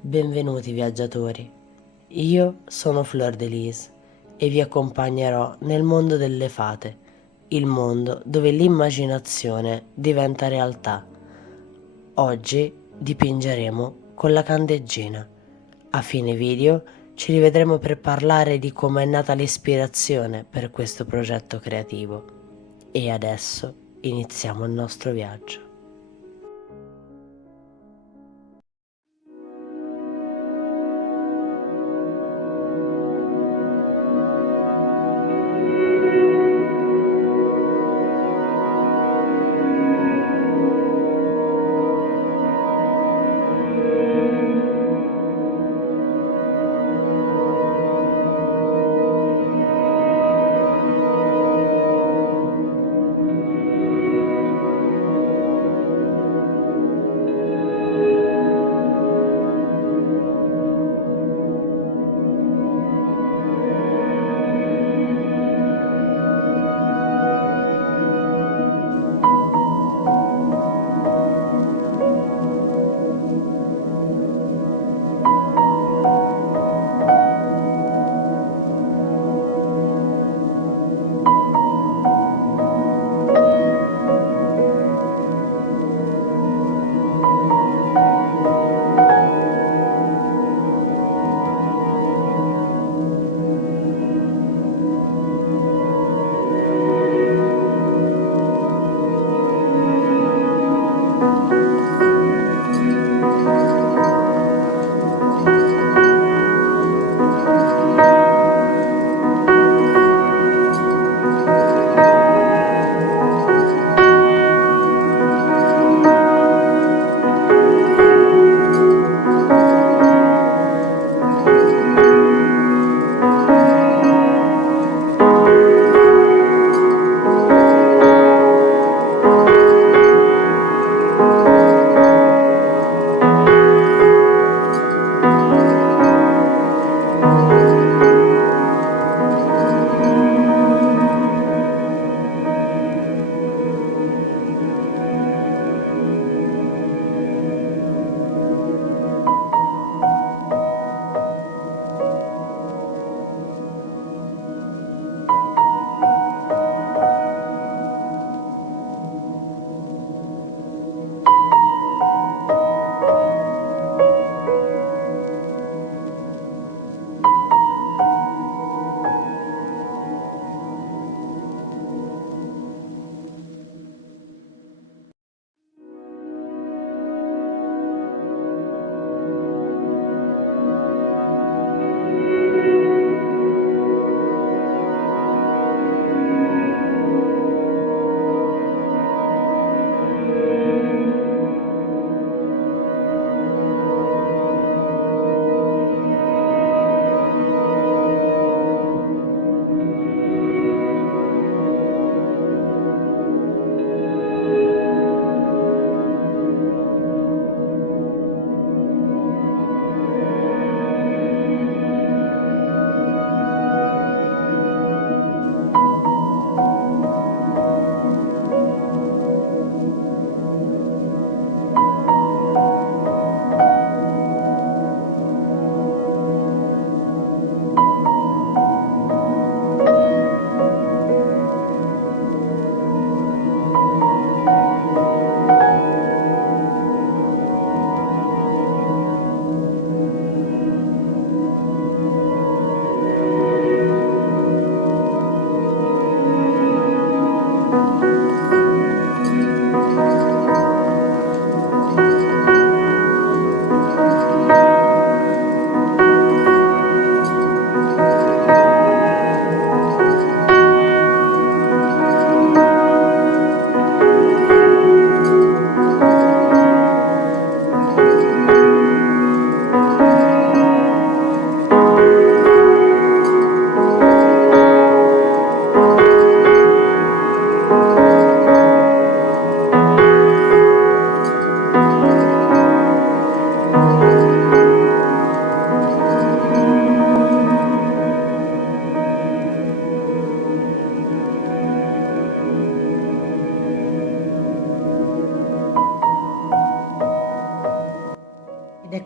Benvenuti viaggiatori, io sono Fleur de Lis e vi accompagnerò nel mondo delle fate, il mondo dove l'immaginazione diventa realtà. Oggi dipingeremo con la candeggina. A fine video ci rivedremo per parlare di come è nata l'ispirazione per questo progetto creativo. E adesso iniziamo il nostro viaggio.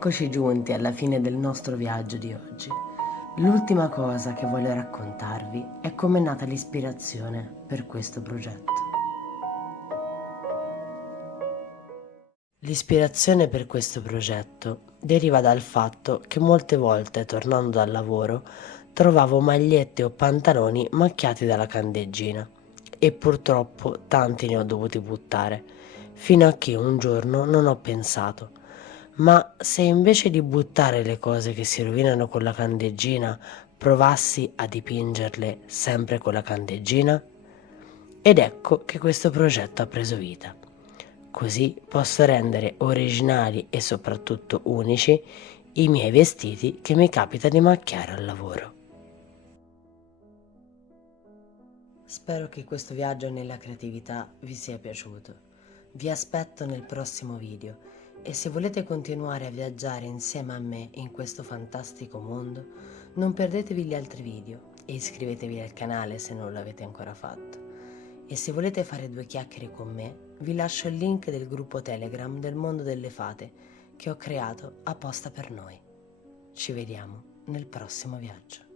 Eccoci giunti alla fine del nostro viaggio di oggi. L'ultima cosa che voglio raccontarvi è come è nata l'ispirazione per questo progetto. L'ispirazione per questo progetto deriva dal fatto che molte volte, tornando dal lavoro, trovavo magliette o pantaloni macchiati dalla candeggina e purtroppo tanti ne ho dovuti buttare, fino a che un giorno non ho pensato: ma se invece di buttare le cose che si rovinano con la candeggina, provassi a dipingerle sempre con la candeggina? Ed ecco che questo progetto ha preso vita. Così posso rendere originali e soprattutto unici i miei vestiti che mi capita di macchiare al lavoro. Spero che questo viaggio nella creatività vi sia piaciuto. Vi aspetto nel prossimo video e se volete continuare a viaggiare insieme a me in questo fantastico mondo, non perdetevi gli altri video e iscrivetevi al canale se non l'avete ancora fatto. E se volete fare due chiacchiere con me, vi lascio il link del gruppo Telegram del mondo delle fate che ho creato apposta per noi. Ci vediamo nel prossimo viaggio.